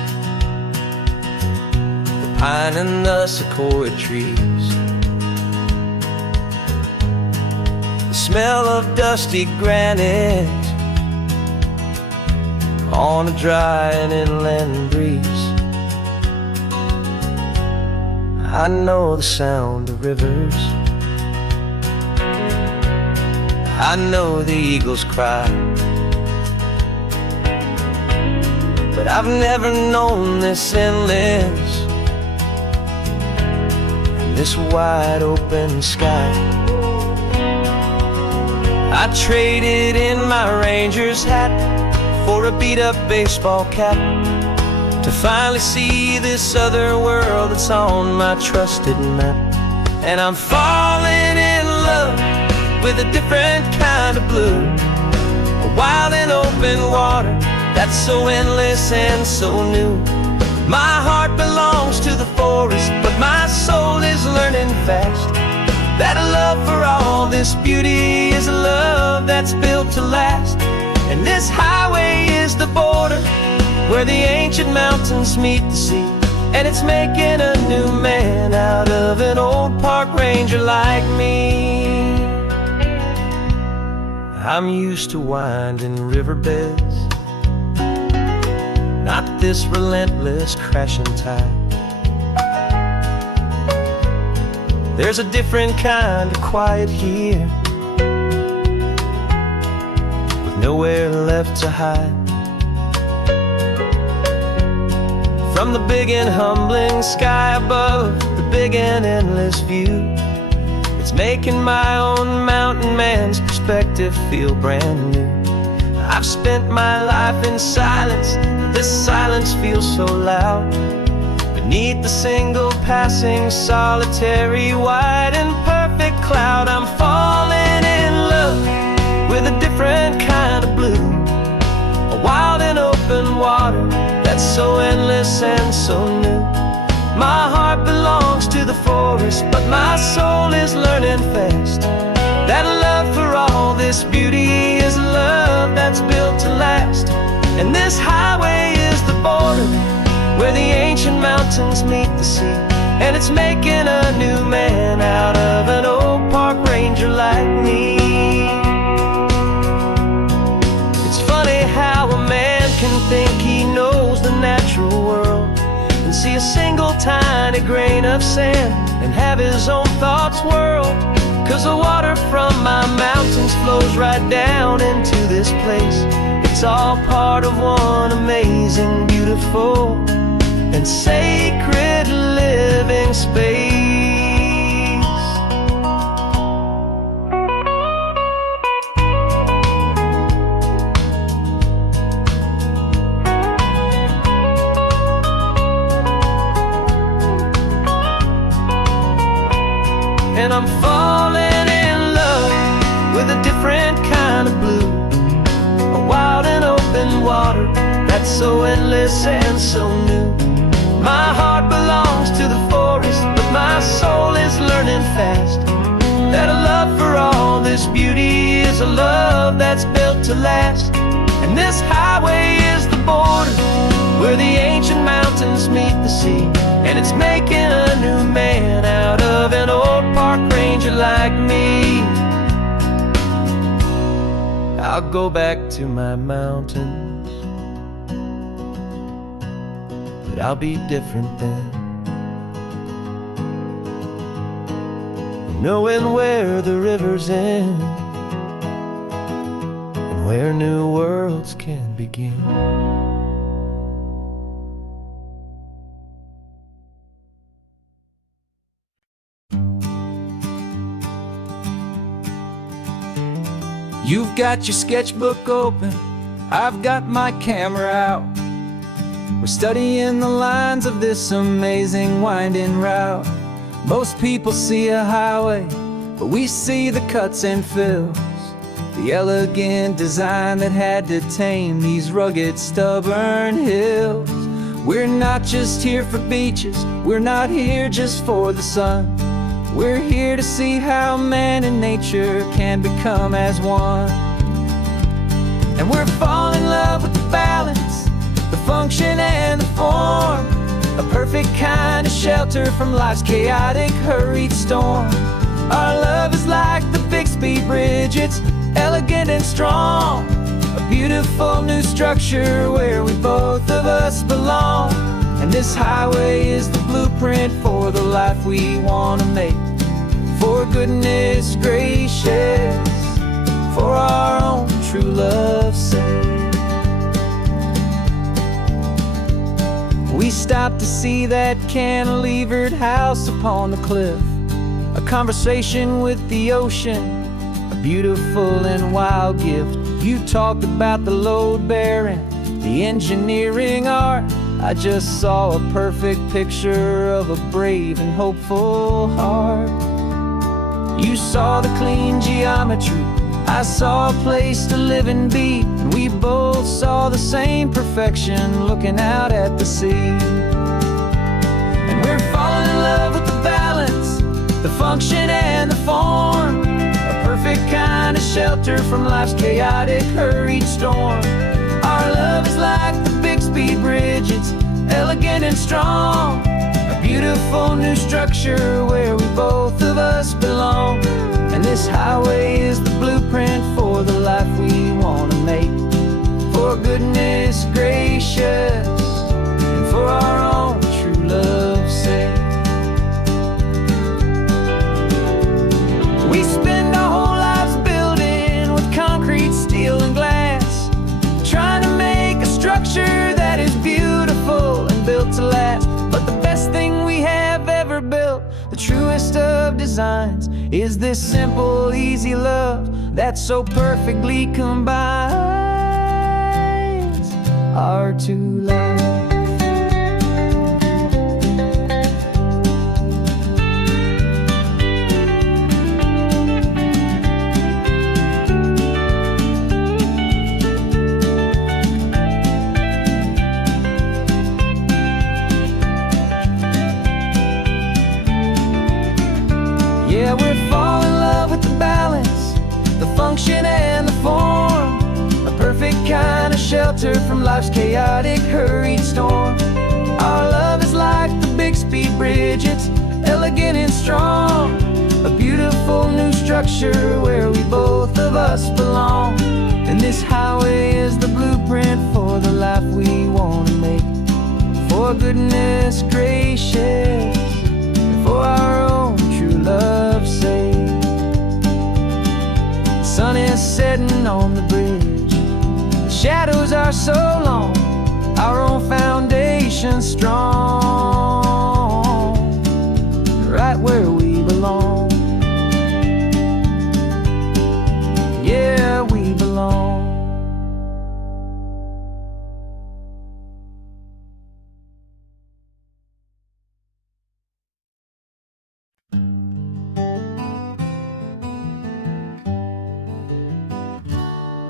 the pine and the sequoia trees, the smell of dusty granite on a dry and inland breeze. I know the sound of rivers, I know the eagles cry, but I've never known this endless and this wide open sky. I traded in my ranger's hat for a beat-up baseball cap to finally see this other world that's on my trusted map. And I'm falling in love with a different kind of blue, a wild and open water that's so endless and so new. My heart belongs to the forest, but my soul is learning fast that a love for all this beauty is a love that's built to last. And this highway is the border where the ancient mountains meet the sea, and it's making a new man out of an old park ranger like me. I'm used to winding riverbeds, not this relentless crashing tide. There's a different kind of quiet here, with nowhere left to hide. From the big and humbling sky above, the big and endless view, it's making my own mountain man's perspective feel brand new. I've spent my life in silence, this silence feels so loud. Beneath the single passing solitary white and perfect cloud, I'm falling in love with a different kind of blue, a wild and open water that's so endless and so new. My heart belongs to the forest, but my soul is learning fast that love for all this beauty is a love that's built to last. And this highway is the border where the ancient mountains meet the sea, and it's making a new man out of an old park ranger like me. tiny grain of sand and have his own thoughts whirl. 'Cause the water from my mountains flows right down into this place. It's all part of one amazing, beautiful, and sacred living space. And I'm falling in love with a different kind of blue, a wild and open water that's so endless and so new. My heart belongs to the forest, but my soul is learning fast that a love for all this beauty is a love that's built to last. And this highway is the border where the ancient mountains meet the sea, and it's making a new man out of an old park ranger like me. I'll go back to my mountains, but I'll be different then, knowing where the rivers end and where new worlds can begin. You've got your sketchbook open, I've got my camera out. We're studying the lines of this amazing winding route. Most people see a highway, but we see the cuts and fills, the elegant design that had to tame these rugged, stubborn hills. We're not just here for beaches, we're not here just for the sun. We're here to see how man and nature can become as one. And we're falling in love with the balance, the function and the form, a perfect kind of shelter from life's chaotic, hurried storm. Our love is like the Bixby Bridge, it's elegant and strong, a beautiful new structure where we both of us belong. And this highway is the blueprint for the life we want to make. For goodness gracious, for our own true love's sake. We stopped to see that cantilevered house upon the cliff, a conversation with the ocean, a beautiful and wild gift. You talked about the load bearing, the engineering art. I just saw a perfect picture of a brave and hopeful heart. You saw the clean geometry, I saw a place to live and be, and we both saw the same perfection looking out at the sea. And we're falling in love with the balance, the function and the form, a perfect kind of shelter from life's chaotic, hurried storm. Our love is like the Bixby Bridge, it's elegant and strong, a beautiful new structure where we both of us belong. And this highway is the blueprint for the life we want to make. For goodness gracious, and for our own true love's sake. We spend our whole lives building with concrete, steel, and glass, trying to make a structure that is beautiful and built to last. But the best thing we have ever built, the truest of designs, is this simple, easy love that so perfectly combines our two lives. Yeah, we're falling in love with the balance, the function and the form, a perfect kind of shelter from life's chaotic, hurried storm. Our love is like the Bixby Bridge, it's elegant and strong, a beautiful new structure where we both of us belong. And this highway is the blueprint for the life we want to make. For goodness gracious, for our own true love's sake. The sun is setting on the bridge, the shadows are so long, our own foundation strong, right where we belong. Yeah, we belong.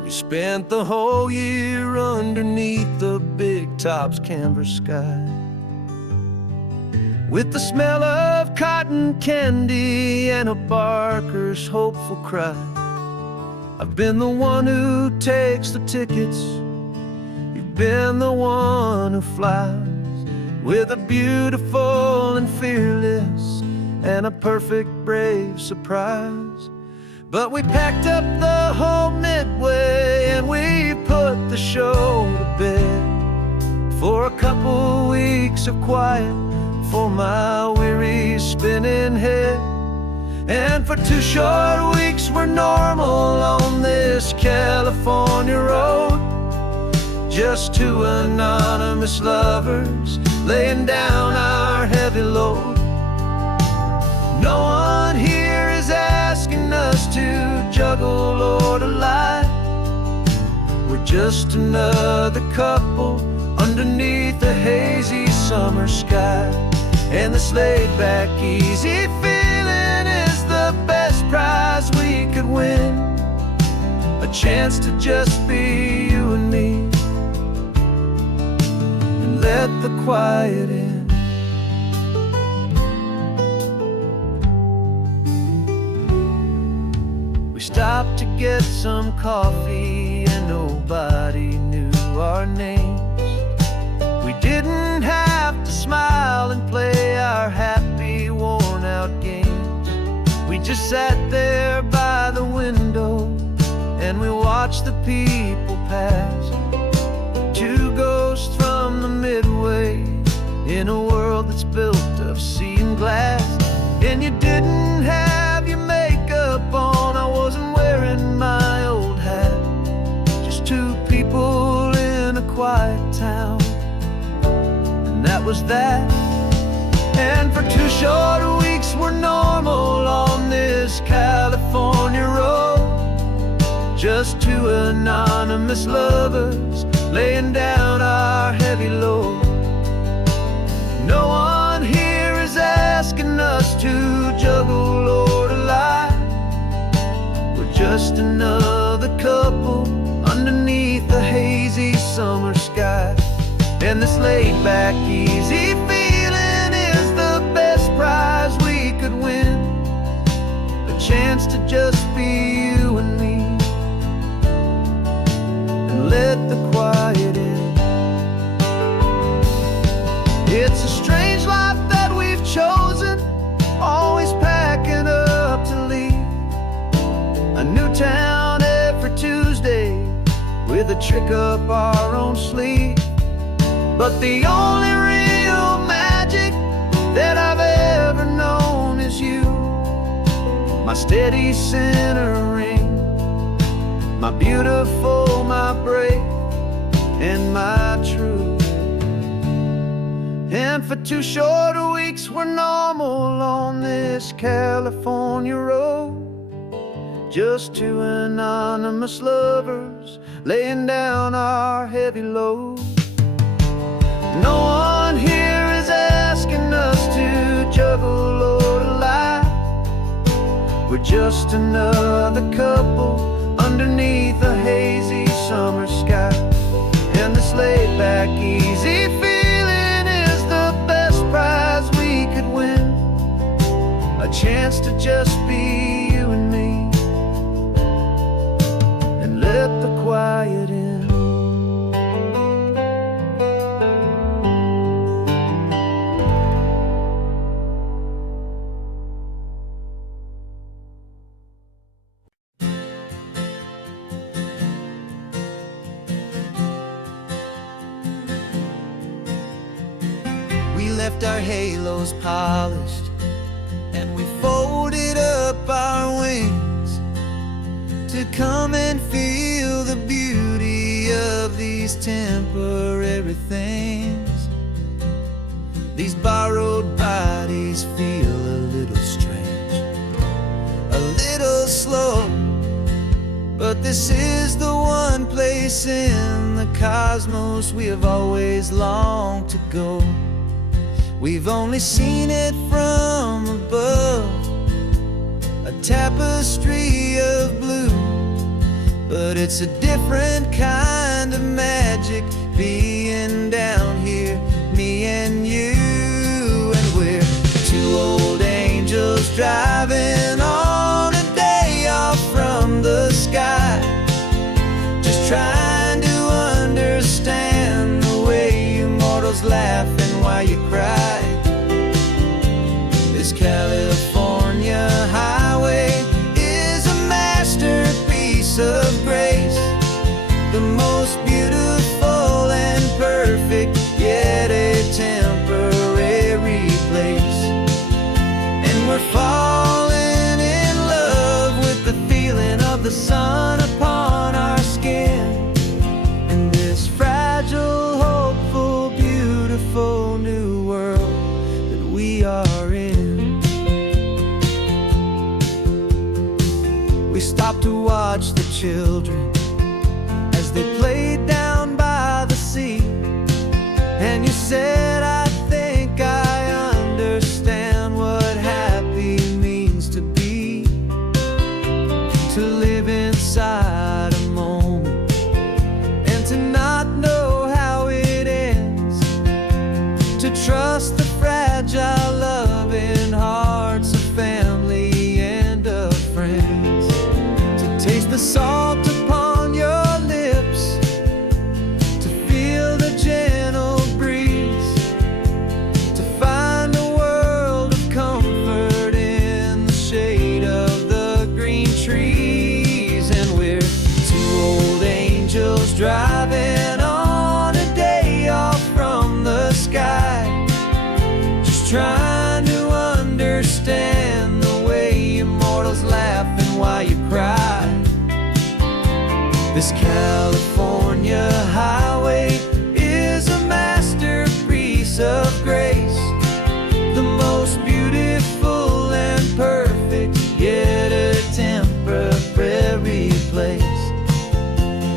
We spent the whole year underneath the big top's canvas sky, with the smell of cotton candy and a barker's hopeful cry. I've been the one who takes the tickets, you've been the one who flies, with a beautiful and fearless and a perfect brave surprise. But we packed up the whole Midway and we put the show to bed, for a couple weeks of quiet for my weary spinning head. And for 2 short weeks we're normal on this California road, just 2 anonymous lovers laying down our heavy load. No one here is asking us to juggle or to lie, we're just another couple underneath the hazy summer sky. And this laid-back, easy feeling is the best prize we could win, a chance to just be you and me, and let the quiet in. We stopped to get some coffee and nobody knew our names. We didn't have to smile and play our happy, worn-out games. We just sat there by the window and we watched the people pass, 2 ghosts from the Midway in a world that's built of sea and glass. And you didn't have your makeup on, I wasn't wearing my old hat, just 2 people in a quiet town, and that was that. And for 2 short weeks we're normal on this California road, just 2 anonymous lovers laying down our heavy load. No one here is asking us to juggle or to lie, we're just another couple underneath the hazy summer sky. And this laid-back, easy feeling is the best prize we could win, a chance to just be you and me, and let the quiet in. It's a strange life that we've chosen, always packing up to leave a new town every Tuesday with a trick up our own sleeve. But the only real magic that I've ever known is you, my steady centering, my beautiful, my brave, and my true. And for 2 short weeks we're normal on this California road, just 2 anonymous lovers laying down our heavy load. No one here is asking us to juggle or to lie, we're just another couple underneath a hazy summer sky. And this laid-back, easy feeling is the best prize we could win, a chance to just be you and me, and let the quiet in. We left our halos polished our wings to come and feel the beauty of these temporary things. These borrowed bodies feel a little strange, a little slow, but this is the one place in the cosmos we have always longed to go. We've only seen it from above, a tapestry of blue, but it's a different kind of magic being down here, me and you. And we're two old angels driving on a day off from the sky, just trying to understand the way you mortals laugh and why you cry. This California highway is a masterpiece of grace, the most beautiful and perfect, yet a temporary place. And we're falling in love with the feeling of the sun upon our skin, in this fragile, hopeful, beautiful new world that we are in. We stopped to watch the children as they played down by the sea, and you said, I think I understand what happy means to be, to live inside a moment and to not know how it ends, to trust the fragile loving hearts of family and of friends, to taste the salt upon your lips, to feel the gentle breeze, to find a world of comfort in the shade of the green trees. And we're two old angels driving on a day off from the sky, just trying to understand the way you mortals laugh and why you cry. This California highway is a masterpiece of grace, the most beautiful and perfect, yet a temporary place.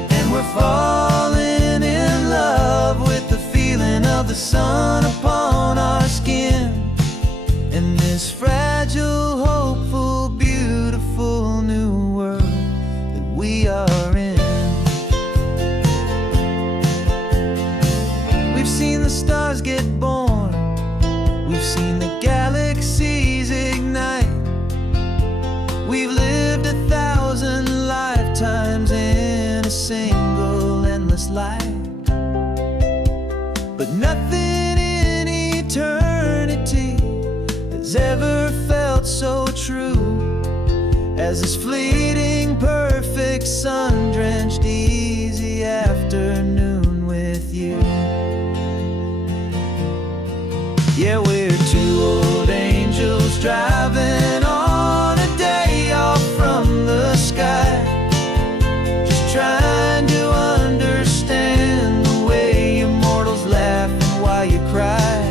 And we're falling in love with the feeling of the sun upon our skin, in this fragile, hopeful, beautiful new world that we are in. We've seen the stars get born, we've seen the galaxies ignite, we've lived 1,000 lifetimes in a single endless life, but nothing in eternity has ever felt so true as this fleeting, perfect, sun-drenched, easy afternoon with you. Yeah, we're two old angels driving on a day off from the sky, just trying to understand the way you mortals laugh and why you cry.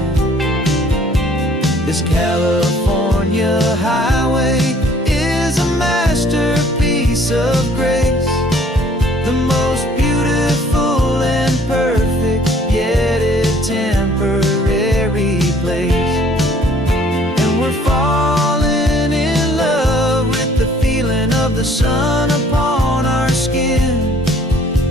This California highway is a masterpiece of grace, the most beautiful and perfect, yet a temporary place. And we're falling in love with the feeling of the sun upon our skin,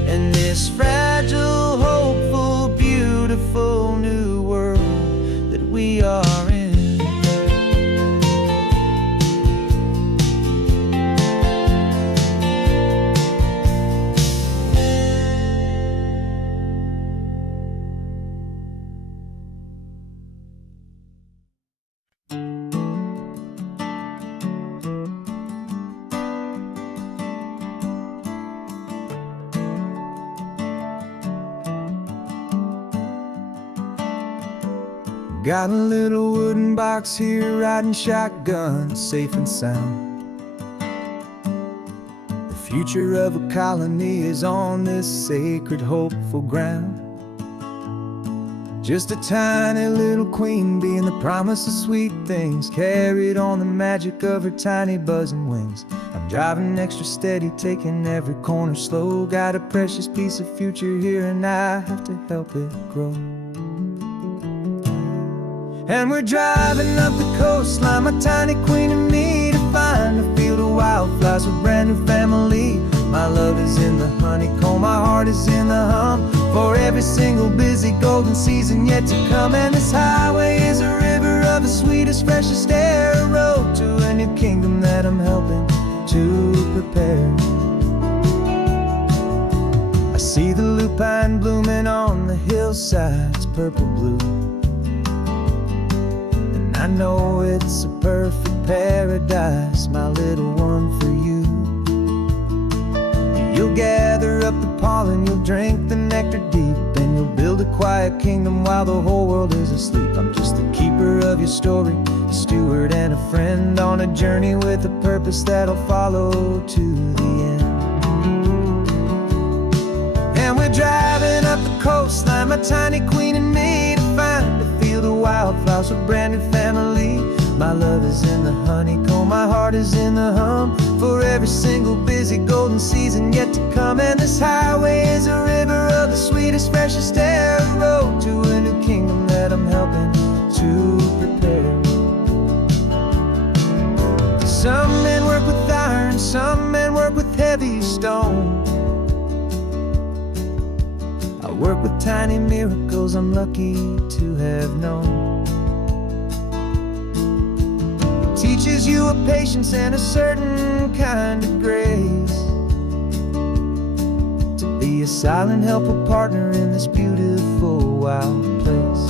and this fragile, hopeful, beautiful new world that we are in. Got a little wooden box here, riding shotgun, safe and sound. future of a colony is on this sacred, hopeful ground. Just a tiny little queen bee and the promise of sweet things, carried on the magic of her tiny buzzing wings. I'm driving extra steady, taking every corner slow. Got a precious piece of future here and I have to help it grow. And we're driving up the coastline, my tiny queen and me, to find a field of wildflowers, a brand new family. My love is in the honeycomb, my heart is in the hum, for every single busy golden season yet to come. And this highway is a river of the sweetest, freshest air, a road to a new kingdom that I'm helping to prepare. I see the lupine blooming on the hillsides, purple blue, and I know it's a perfect paradise, my little one, for you. You'll gather up the pollen, you'll drink the nectar deep, and you'll build a quiet kingdom while the whole world is asleep. I'm just the keeper of your story, a steward and a friend, on a journey with a purpose that'll follow to the end. And we're driving up the coastline, my tiny queen and me, to find a field of wildflowers, a brand new family. My love is in the honeycomb, my heart is in the hum, for every single busy golden season yet to come. And this highway is a river of the sweetest, freshest air, a road to a new kingdom that I'm helping to prepare. Some men work with iron, some men work with heavy stone. I work with tiny miracles I'm lucky to have known. Teaches you a patience and a certain kind of grace, to be a silent, helpful partner in this beautiful, wild place.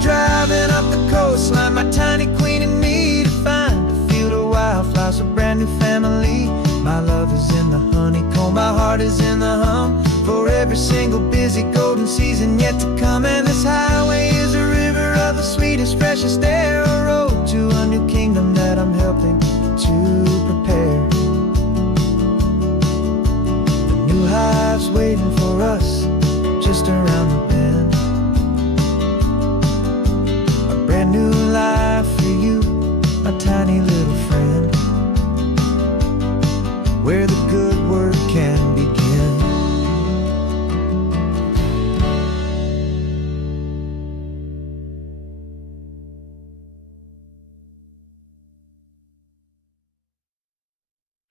Driving up the coastline, my tiny queen and me, to find a field of wildflowers, a brand new family. My love is in the honeycomb, my heart is in the hum, for every single busy golden season yet to come. And this highway is a river of the sweetest, freshest air, a road to a new kingdom that I'm helping to prepare. The new hive's waiting for us just around the bend. Brand new life for you, my tiny little friend, where the good work can